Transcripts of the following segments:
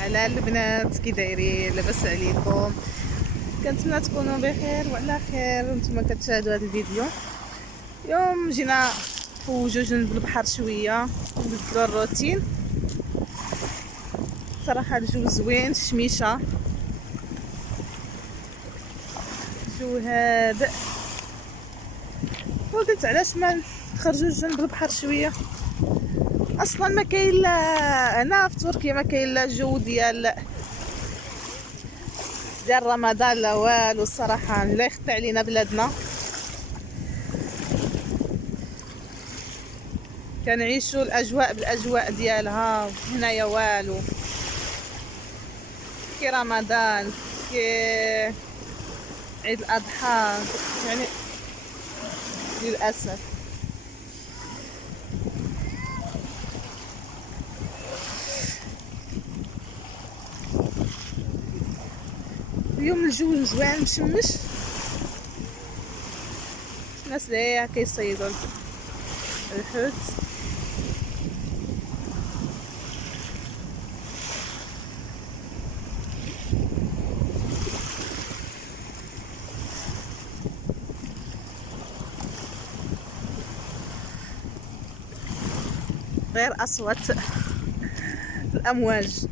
على البنات، كي دايرين؟ لاباس عليكم؟ كنتمنى تكونوا بخير وعلى خير نتوما كتشاهدوا هذا الفيديو. اليوم جينا فوجوج نزلوا البحر شويه، نبدلوا الروتين. صراحه الجو زوين، الشميشه، الجو هادئ. وقلت علاش ما نخرجوا جنب البحر شويه. اصلا ما كاين لا هنا في تركيا، ما كاين لا جو ديال رمضان لا والو. الصراحه لا يخطي علينا بلادنا، كنعيشوا الاجواء بالاجواء ديالها. هنايا والو، كي رمضان، كي عيد الاضحى، يعني للاسف. اليوم الجو زوين مشمش، الناس اللي كيصيدوا الحوت. غير اصوات الامواج.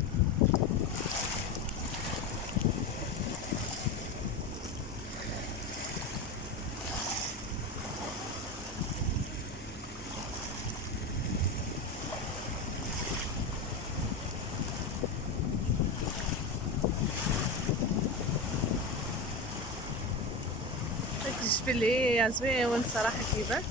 الجبل هي زوين صراحه كيبان.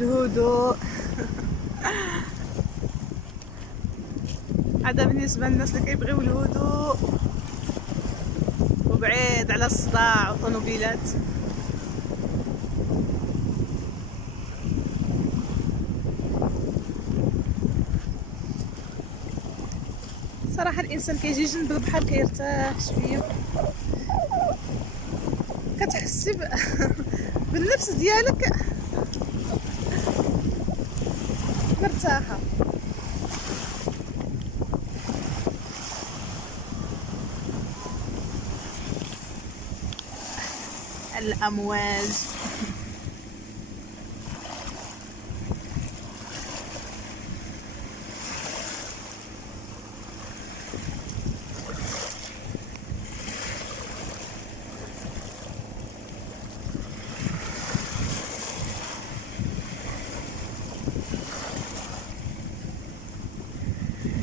الهدوء هذا بالنسبه للناس اللي كيبغيو الهدوء وبعيد على الصداع والطوموبيلات. صراحه الانسان كيجي جنب البحر كيرتاح شويه، كتحسي بالنفس ديالك مرتاحه. الامواج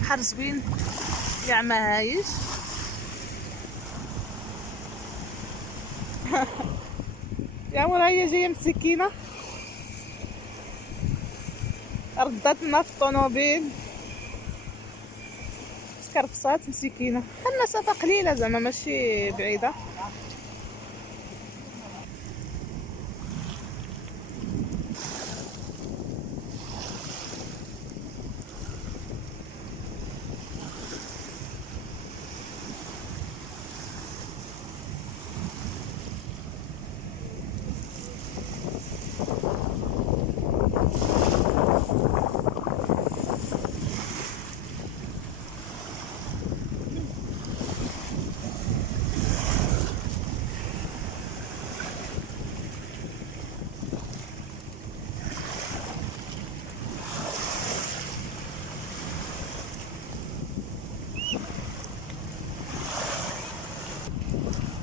بحر زوين كاع ما هايش. يا ورايا جايه مسكينه، ردات لنا في الطوموبيل، تكرفصات مسكينه. المسافه قليله زعما ماشي بعيده.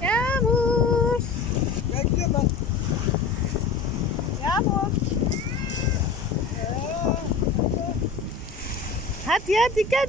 يا مور يا مور، هاتي كان.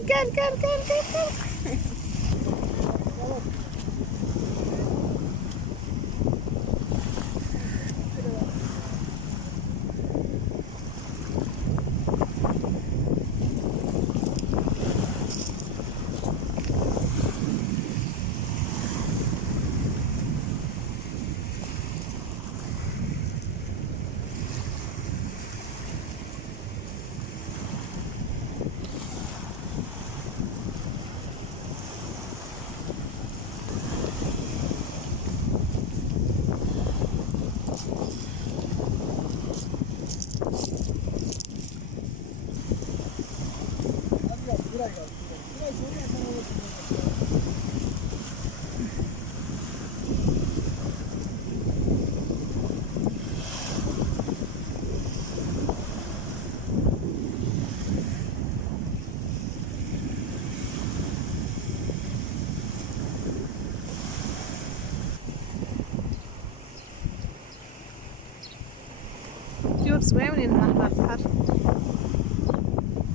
طيور زويونين من نهر البحر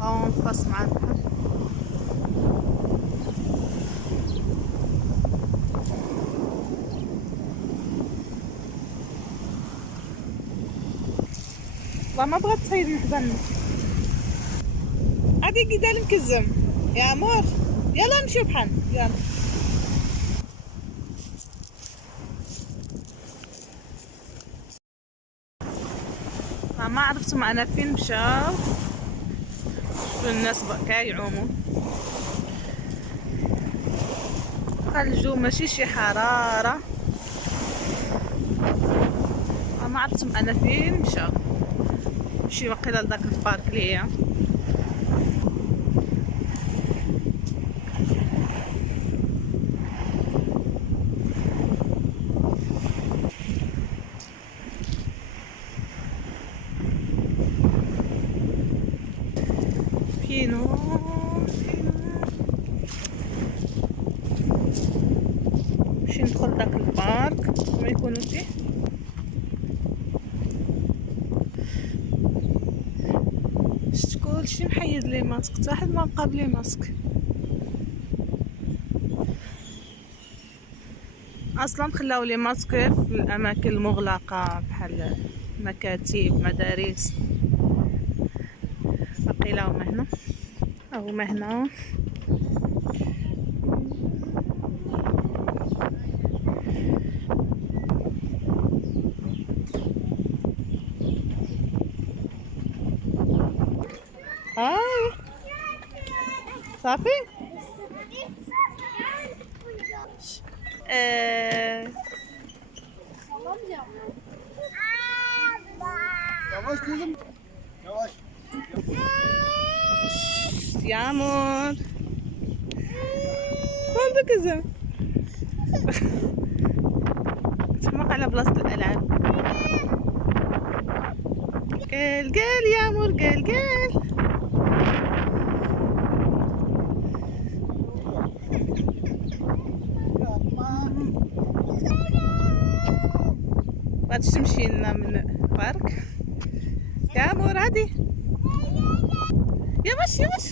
اون فاس مع البحر. والله ما بغات تصيد نحضن عادي قيدا المكزم يا مور. يلا نمشيو بحال يلا. ما عرفتوا معنا فين مشاو. شوفوا الناس كاع يعوموا. الجو ماشي شي حراره. ما عرفتوا معنا فين مشاو. مشي واقيلا لداك البارك ليا. فينو نمشي ندخل داك البارك ما يكونوا فيه. شفت كلشي محيد لي ماسك، حتى واحد ما بقى بلي ماسك. اصلا خلاو لي ماسك في الاماكن المغلقه بحال مكاتب مدارس. باقيلا هما هنا هما هنا. هاي صافي. Yavaş kızım. Yavaş. يامور هذا كذا تحمق على بلاصة الألعاب. قال قال يامور قال قال. غادي تمشي لنا من البارك يامور عادي. يواش يواش.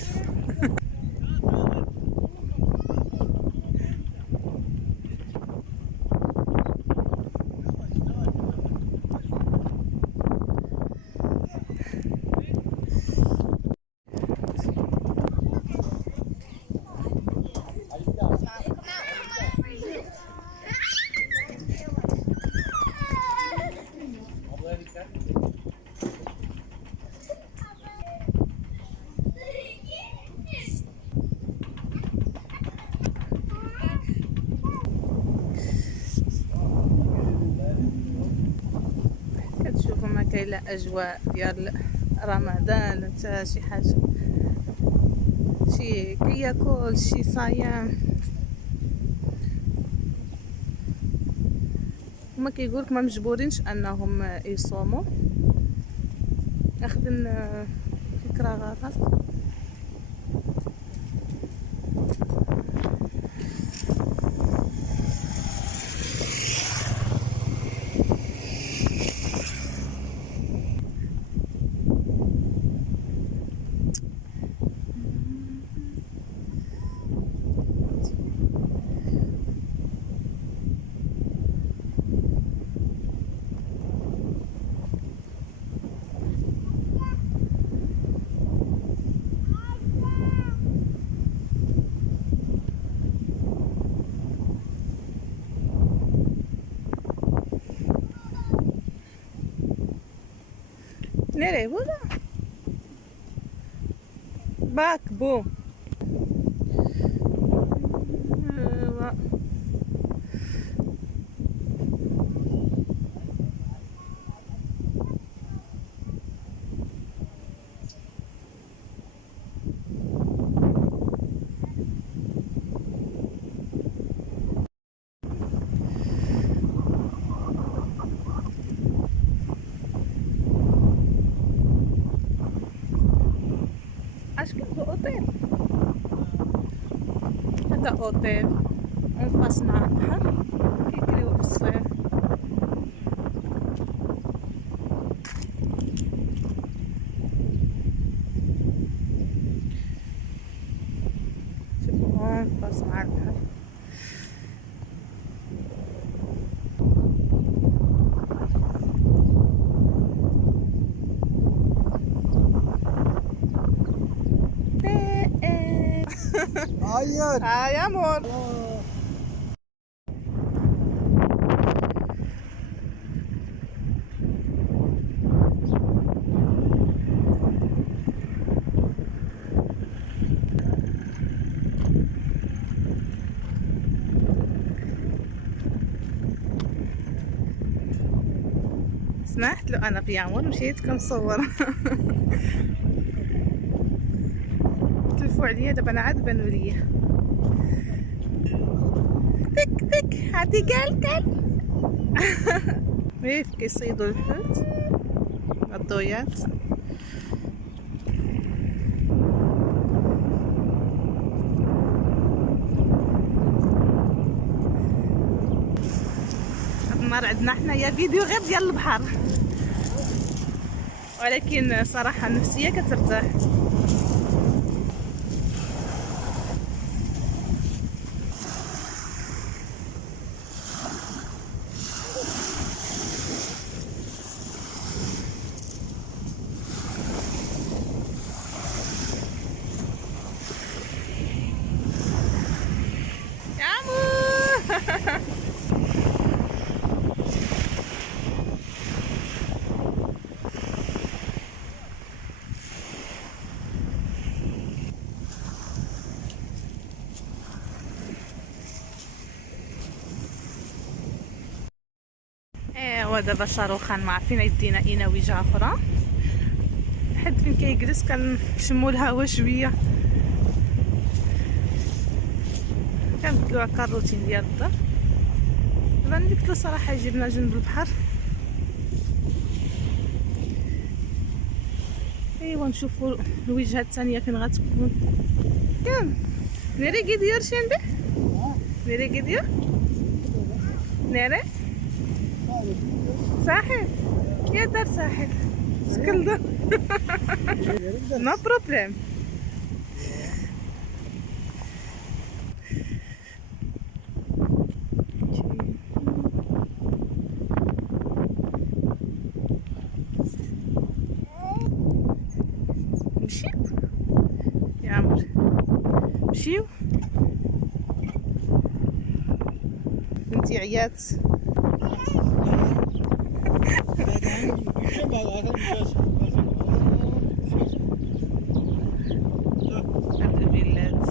كتشوفوا ما كاين لا اجواء ديال رمضان حتى شي حاجه شي كياكل شي صايم. هما كيقولك ما مجبورينش انهم يصوموا، اخذن فكره غلط. Nereye burada? Bak bu. اوتيل، هذا اوتيل اونفاس مع البحر كيكريو في الصيف. شوفوا اونفاس مع البحر. عيط. يا امور. سمحت له انا في يامور مشيت كنصور. تلفوا عليا دابا انا عاد بانوا ليا. تك تك هادي قال كيف كيصيدوا الحوت الضويات. هاد النهار عندنا حنايا فيديو غير ديال البحر، ولكن صراحة النفسية كترتاح. يا عمو. ايوا دابا شاروخان ما عارفين يدينا اين وجهه اخرى، حد فين كيجلس كنشمو الهوا شويه، كنبدلو هكا الروتين ديال الدار. دابا قلت له صراحه جبنا جنب البحر. ايوا نشوفوا الوجهه الثانيه فين غتكون. كم نيري ديال شنبه نيري ديال نيري ساحل يا دار ساحل سكلدا. نو بروبليم. نمشيو يا عمر نمشيو. بنتي عيات. هاد الفيلات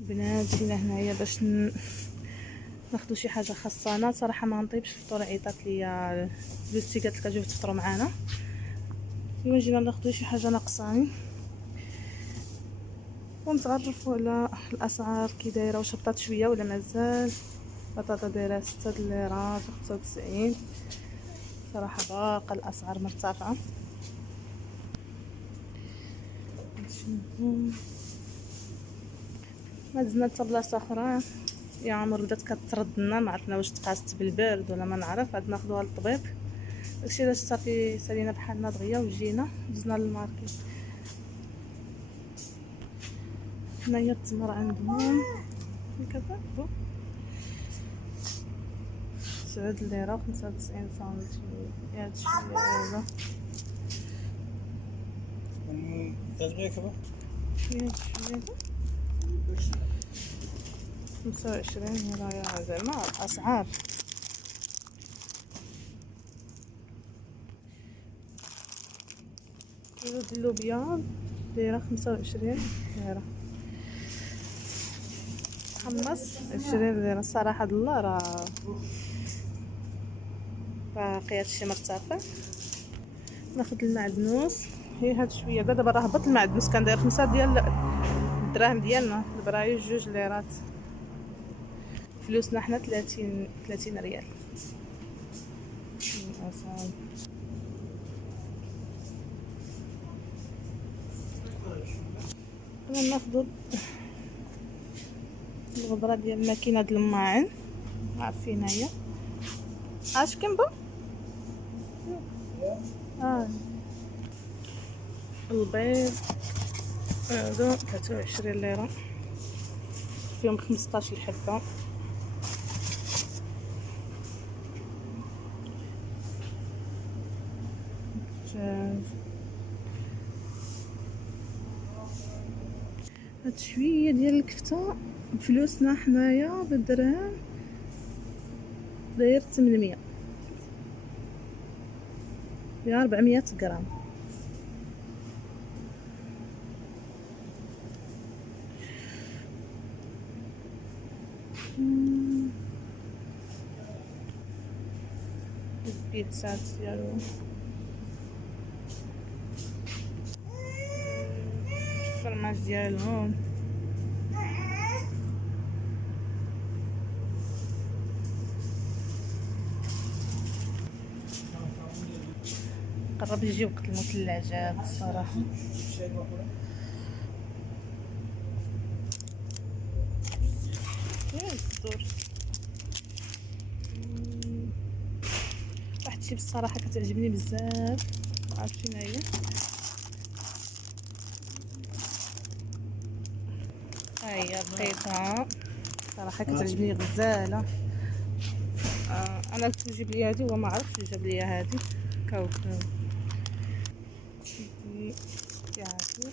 بنات جينا هنايا باش ناخدو شي حاجه خاصنا. صراحه ما نطيبش الفطور، عيطات ليا بنتي قالت لك اجيو تفطروا معانا. اليوم جينا ناخدو شي حاجه ناقصاني ونتعرفوا على الاسعار كي دايره، واش هبطات شويه ولا مازال. بطاطا دايره 6 ليرات 95. صراحه باقا الاسعار مرتفعه. ما دزنا حتى بلاصه اخرى. يا عمر بدات كتردنا، ما عرفنا واش تقاست بالبرد ولا ما نعرف. عاد ناخذوها للطبيب. داكشي علاش صافي سالينا بحالنا دغيا وجينا دزنا للماركت. هنايا التمر عندهم كذا 9 ليره و 95 سنتيم. هاد شويه هذا يعجبك كبا؟ هاد شويه 25 هنا. زعما الاسعار كيلو ديال اللوبيا دايره 25 ليره، حمص 20 ليره. الصراحه هاد الله راه باقي هادشي مرتفع. ناخد المعدنوس، هي هاد شويه دابا راه هبط المعدنوس، كان داير 5 ديال الدراهم ديالنا، دابا راه 2 ليرات. فلوسنا حنا 30 ريال. انا ناخدو الغبره ديال ماكينه الماعن، عارفين هي اش كنبو. البيض هادو 23 ليره، فيهم 15 الحبه. هاد شويه ديال الكفته بفلوسنا حنايا بالدرهم داير 800 فيها 400 غرام. البيتزات ديالو الفرماج ديالهم قرب يجي وقت المثلجات الصراحه. الصدور واحد الشي بصراحه كتعجبني بزاف، عارفين هي هي بقيتها صراحه كتعجبني غزاله. انا قلت نجيب لي هذه وما عرفتش جاب لي هذه كوكب هذه.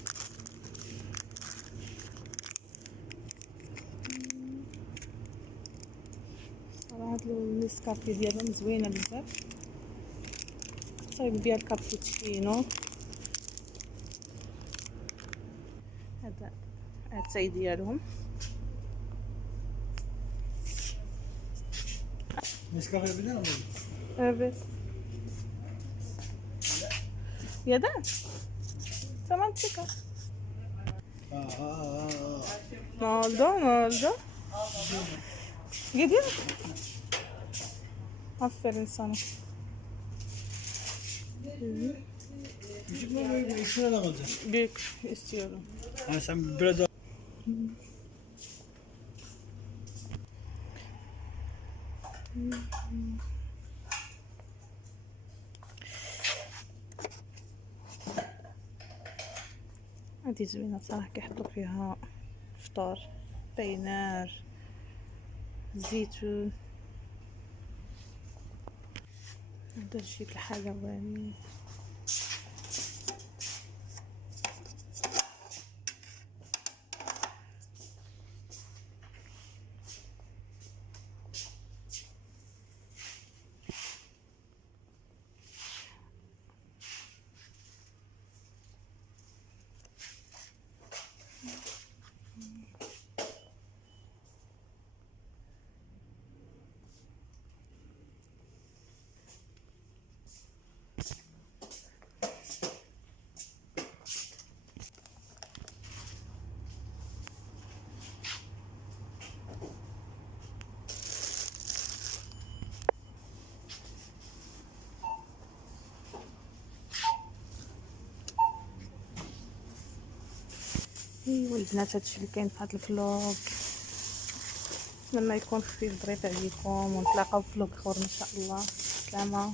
صراحه هاد النسكافيه ديالهم زوينه بزاف، صايب بها الكابوتشينو. هذا التاي ديالهم نسكافيه بدنا evet. Ya da tamam çıkar. Ne oldu? Ne oldu? Gidiyor musun? Aferin sana. Küçük mü büyük mü? Şurada kalacak. Büyük istiyorum. Ha sen biraz daha... هادي زوينة صراحة، كيحطو فيها فطور، بينار، زيتون. نقدر نجيب الحلواني. ايوا البنات، هادشي اللي كاين في هاد الفلوق. لما يكون خفيف ظريف عليكم، ونتلاقاو في فلوق اخر ان شاء الله. سلامه.